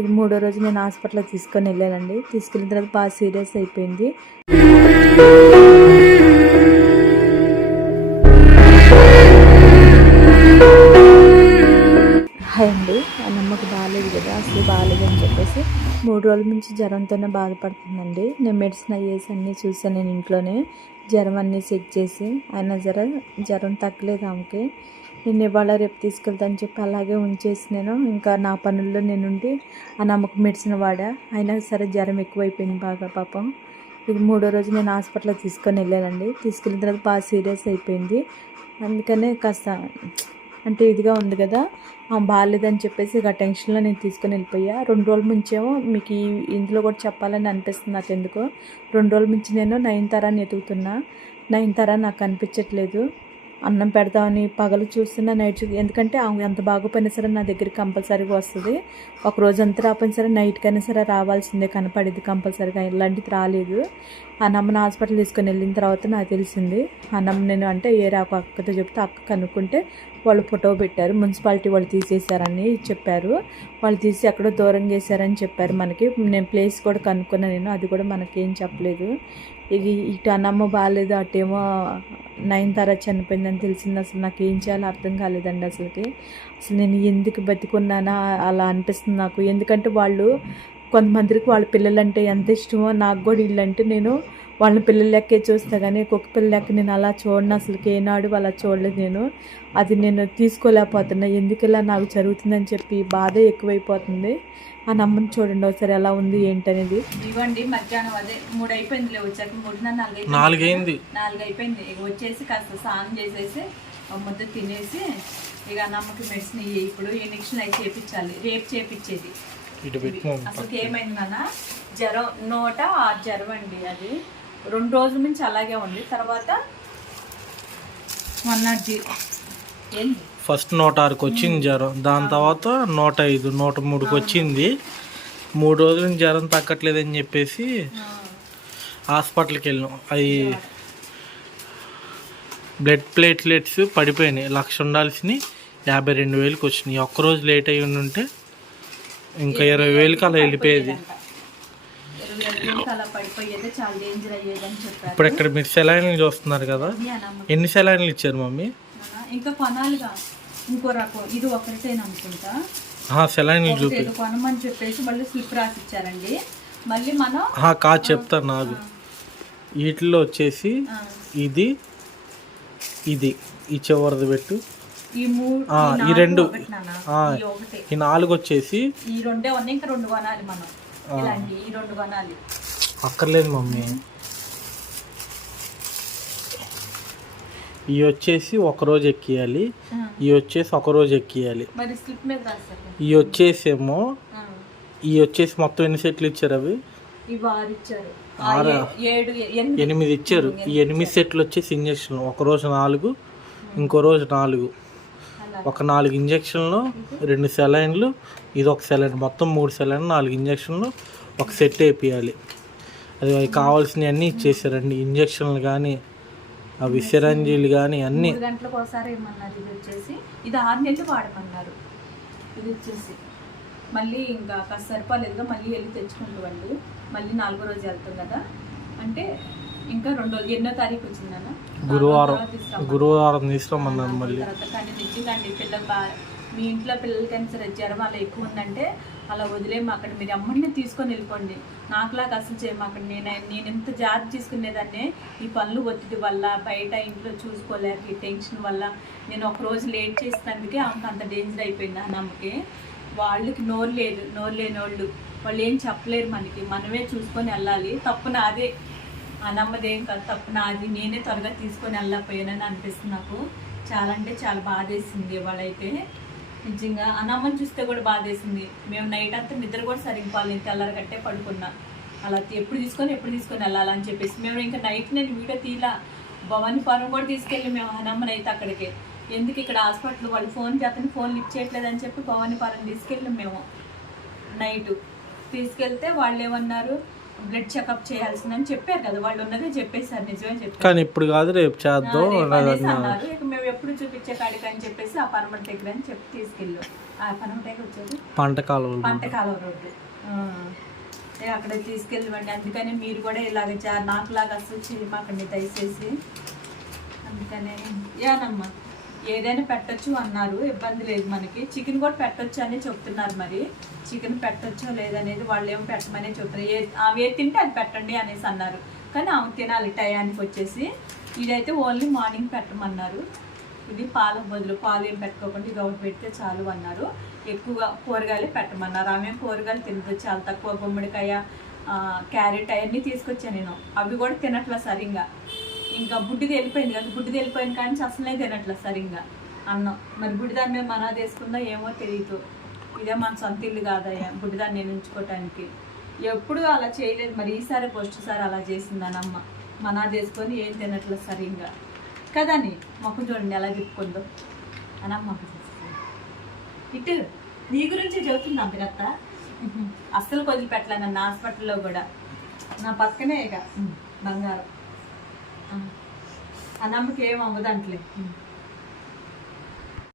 ఇది మూడో రోజు నేను హాస్పిటల్ తీసుకొని వెళ్ళానండి. తీసుకెళ్ళిన తర్వాత బాగా సీరియస్ అయిపోయింది. హాయ్ అండి. ఆ నమ్మకు బాగాలేదు కదా అసలు బాగాలేదు అని చెప్పేసి మూడు రోజుల నుంచి జ్వరంతోనే బాధపడుతుందండి నేను మెడిసిన్ అయ్యేసి అన్నీ చూసాను నేను ఇంట్లోనే. జ్వరం అన్నీ సెట్ చేసి అయినా జర జ్వరం తగ్గలేదు ఆమెకి. నేను ఇవాళ రేపు తీసుకెళ్తాను చెప్పి అలాగే ఉంచేసి నేను ఇంకా నా పనుల్లో నేను ఉండి ఆ నమ్మకం మెడిసిన్ వాడా. అయినా సరే జ్వరం ఎక్కువైపోయింది బాగా పాపం. ఇది మూడో రోజు నేను హాస్పిటల్లో తీసుకొని వెళ్ళానండి. తీసుకెళ్ళిన తర్వాత బాగా సీరియస్ అయిపోయింది. అందుకనే కాస్త అంటే ఇదిగా ఉంది కదా బాగాలేదని చెప్పేసి ఇక టెన్షన్లో నేను తీసుకొని వెళ్ళిపోయా. రెండు రోజుల ముంచేమో మీకు ఈ ఇందులో కూడా చెప్పాలని అనిపిస్తుంది నాకు ఎందుకో. రెండు రోజుల నుంచి నేను నయనతారాన్ని ఎదుగుతున్నా. నయనతార నాకు అనిపించట్లేదు. అన్నం పెడదామని పగలు చూస్తున్నా నైట్ చూ ఎందుకంటే ఆమె ఎంత బాగోపోయినా సరే నా దగ్గరికి కంపల్సరీగా వస్తుంది. ఒక రోజు అంతా రాకపోయినా సరే నైట్కైనా సరే రావాల్సిందే కనపడేది కంపల్సరీగా. ఇలాంటిది రాలేదు. ఆ హాస్పిటల్ తీసుకొని వెళ్ళిన తర్వాత నాకు తెలిసింది అన్నమ్మ నేను అంటే ఏ రాకు అక్కతో చెప్తే అక్క కనుక్కుంటే వాళ్ళు ఫోటో పెట్టారు. మున్సిపాలిటీ వాళ్ళు తీసేశారని చెప్పారు. వాళ్ళు తీసి ఎక్కడో దూరం చేశారని చెప్పారు మనకి. నేను ప్లేస్ కూడా కనుక్కున్నా నేను అది కూడా మనకేం చెప్పలేదు. ఇది ఇటు అన్నమ్మ బాగాలేదు అటేమో నైన్ తర చనిపోయిందని తెలిసింది. అసలు నాకు ఏం చేయాలో అర్థం కాలేదండి అసలుకి. అసలు నేను ఎందుకు బతికున్నానా అలా అనిపిస్తుంది నాకు. ఎందుకంటే వాళ్ళు కొంతమందికి వాళ్ళ పిల్లలంటే ఎంత ఇష్టమో నాకు కూడా వీళ్ళంటే నేను వాళ్ళని పిల్లల లెక్కే చూస్తా కానీ కుక్క పిల్ల లెక్క నేను అలా చూడను అసలుకి ఏనాడు అలా చూడలేదు నేను. అది నేను తీసుకోలేకపోతున్నా. ఎందుకు ఇలా నాకు జరుగుతుందని చెప్పి బాధ ఎక్కువైపోతుంది. ఆ నమ్మని చూడండి ఒకసారి ఎలా ఉంది ఏంటనేది. ఇవ్వండి మధ్యాహ్నం అదే మూడు అయిపోయింది వచ్చాక మూడున్నర నాలుగు నాలుగైంది. నాలుగు అయిపోయింది ఇక వచ్చేసి కాస్త స్నానం చేసేసి ఒక ముద్ద తినేసి ఇక నమ్మకి మెడిసిన్ ఇయ్యి. ఇప్పుడు ఇంజక్షన్ అవి చేపించాలి. రేపు చేపించేది. అసలు ఏమైంది నాన్న? జ్వరం నోట ఆ జ్వరం అండి అది. రెండు రోజుల నుంచి అలాగే ఉంది. తర్వాత వన్ నాట్ జీరో. ఏంది? ఫస్ట్ నూట ఆరుకి వచ్చింది జ్వరం. దాని తర్వాత నూట ఐదు నూట మూడుకి వచ్చింది. మూడు రోజుల నుంచి జ్వరం తగ్గట్లేదని చెప్పేసి హాస్పిటల్కి వెళ్ళాం అవి బ్లడ్ ప్లేట్లెట్స్ పడిపోయినాయి. లక్ష ఉండాల్సినవి యాభై రెండు వేలకు వచ్చినాయి. ఒక్కరోజు లేట్ అయ్యి ఉంటే ఇంకా ఇరవై వేలకి అలా వెళ్ళిపోయేది. అలా పడిపోయేది చాలా డేంజర్ అయ్యేదని చెప్పారు. ఇప్పుడు ఇక్కడ మీరు సెలైన్లు చూస్తున్నారు కదా. ఎన్ని సెలైన్లు ఇచ్చారు మమ్మీ? ఇంకా కొనాలిగా. ఇంకో రకం. ఇది ఒకరితేనే అనుకుంటా. సెలైన్లు చూపి. కొనమని చెప్పేసి మళ్ళీ స్లిప్ రాసి ఇచ్చారండి మళ్ళీ మనం ఆ, కాదు చెప్తాను నాకు వీటిల్లో వచ్చేసి ఇది ఇది ఈ చివరిది పెట్టు. ఈ రెండు. ఈ నాలుగు వచ్చేసి ఈ రెండే ఉన్నాయి ఇంకా రెండు కొనాలి మనం. ఇలాంటి ఈ రెండు కొనాలి అక్కర్లేదు మమ్మీ. ఇవి వచ్చేసి ఒక రోజు ఎక్కియాలి. ఇవి వచ్చేసి ఒక రోజు ఎక్కియాలి. మరి స్లిప్ మీద రాస్తారు ఇవి వచ్చేసేమో ఇవి వచ్చేసి మొత్తం ఎన్ని సెట్లు ఇచ్చారు అవి? ఇవి ఆరు ఇచ్చారు. ఆ, ఆరా? ఏ- ఏడు ఎనిమిది. ఇచ్చారు. ఈ ఎనిమిది సెట్లు వచ్చేసి ఇంజక్షన్ ఒక రోజు నాలుగు ఇంకో రోజు నాలుగు. ఒక నాలుగు ఇంజక్షన్లు రెండు సెలైన్లు ఇది ఒక సెలైన్ మొత్తం మూడు సెలైన్ నాలుగు ఇంజక్షన్లు ఒక సెట్ వేపియాలి. అది కావాల్సినవన్నీ ఇచ్చేసారండి. ఇంజక్షన్లు కానీ ఆ సిరంజీలు కానీ అన్నీ. గంటలకు ఒకసారి ఏమన్నారు? ఇది వచ్చేసి ఇది ఆరు నెలలు వాడమన్నారు. ఇది వచ్చేసి. మళ్ళీ ఇంకా కాస్త సరిపోలేదుగా మళ్ళీ వెళ్ళి తెచ్చుకుంటూ వాళ్ళు మళ్ళీ నాలుగో రోజు వెళ్తాం కదా. అంటే ఇంకా రెండు రోజులు ఎన్నో తారీఖు వచ్చిందన్న గురువారం. గురువారం తీసుకురమ్మన్నారు మళ్ళీ. కానీ నిజంగా అండి పిల్లలు బాగా మీ ఇంట్లో పిల్లలకైనా సరే జ్వరం అలా ఎక్కువ ఉందంటే అలా వదిలేము అక్కడ మీరు అమ్మడిని తీసుకొని వెళ్ళిపోండి. నాకులాగా అసలు చేయము అక్కడ నేను నేను ఎంత జాగ్రత్త తీసుకునేదాన్ని ఈ పనులు ఒత్తిడి వల్ల బయట ఇంట్లో చూసుకోలేక ఈ టెన్షన్ వల్ల. నేను ఒక రోజు లేట్ చేసినందుకే ఆమెకు అంత డేంజర్ అయిపోయింది ఆ నమ్మకి వాళ్ళకి నోరు లేదు నోరు లేని వాళ్ళు వాళ్ళు ఏం చెప్పలేరు మనకి. మనమే చూసుకొని వెళ్ళాలి. తప్పు నాదే అనమ్మది ఏం కాదు తప్పు నాది. నేనే త్వరగా తీసుకొని వెళ్ళకపోయానని అనిపిస్తుంది నాకు. చాలా అంటే చాలా బాధేసింది వాళ్ళైతే నిజంగా అనమ్మని చూస్తే కూడా బాధేసింది. మేము నైట్ అంతా నిద్ర కూడా సరిగ్గా పోలేదు. తెల్లరగట్టే పడుకున్నా. అలా ఎప్పుడు తీసుకొని ఎప్పుడు తీసుకొని వెళ్ళాలని చెప్పేసి. మేము ఇంకా నైట్ నేను వీడియో తీలా భవానీ ఫారం కూడా తీసుకెళ్ళి మేము అనమ్మని అయితే అక్కడికి. ఎందుకు ఇక్కడ హాస్పిటల్ వాళ్ళు ఫోన్ చేతని ఫోన్ లిఫ్ట్ చేయట్లేదు అని చెప్పి భవాని ఫారం తీసుకెళ్ళాం మేము. నైట్ తీసుకెళ్తే వాళ్ళు ఏమన్నారు? బ్లడ్ చెకప్ చేయాల్సిందని చెప్పారు కదా. వాళ్ళు ఉన్నదే చెప్పేశారు. నిజమే చెప్పారు. కానీ ఇప్పుడు కాదు రేపు చేద్దాం అని అన్నారు. ఇక మేము ఎప్పుడు చూపించే కాడికి అని చెప్పేసి ఆ పరమటి దగ్గర అని చెప్పి తీసుకెళ్ళాం ఆ పనమటైకి వచ్చేది? పంట కాలువలు. పంట కాలువ రోడ్డు. అక్కడ తీసుకెళ్ళమండి. అందుకని మీరు కూడా ఇలాగ చా- నాకులాగా అసలు చేయమాకండి దయచేసి. అందుకనే ఏనమ్మా ఏదైనా పెట్టచ్చు అన్నారు. ఇబ్బంది లేదు మనకి. చికెన్ కూడా పెట్టొచ్చు అని చెప్తున్నారు మరి. చికెన్ పెట్టొచ్చో లేదనేది వాళ్ళు ఏమో పెట్టమనే చెప్తున్నారు. ఏ ఆమె ఏది తింటే అది పెట్టండి అనేసి అన్నారు. కానీ ఆమె తినాలి టయానికి వచ్చేసి. ఇదైతే ఓన్లీ మార్నింగ్ పెట్టమన్నారు. ఇది పాలకు బదులు పాలు ఏం పెట్టుకోకుండా ఇది ఒకటి పెడితే చాలు అన్నారు. ఎక్కువగా కూరగాయలు పెట్టమన్నారు. ఆమె కూరగాయలు తినదు చాలా తక్కువ గుమ్మడికాయ క్యారెట్ అవన్నీ తీసుకొచ్చాను నేను. అవి కూడా తినట్లే సరిగ్గా. ఇంకా బుడ్డిది వెళ్ళిపోయింది కదా బుడ్డిది వెళ్ళిపోయింది కానీ అసలే తినట్లే సరిగ్గా. అన్నం. మరి బుడ్డిదాన్ని మేము మనా తీసుకుందా ఏమో తెలియదు ఇదే మన సొంత ఇల్లు కాదయ్యా బుడ్డిదాన్ని నేను ఉంచుకోవటానికి ఎప్పుడు అలా చేయలేదు. మరి ఈసారి ఫస్ట్ సారి అలా చేసిందని అమ్మ మనా చేసుకొని ఏం తినట్లేదు సరిగ్గా. కదా నీ మొక్క చూడండి ఎలా తిప్పుకుందో. అని అమ్మ ఇటు నీ గురించి చెబుతుంది అంతగత్త అస్సలు వదిలిపెట్టలే నన్ను హాస్పిటల్లో కూడా. నా పక్కనే ఇక బంగారం. ఆ. ఏం అవ్వదంటలే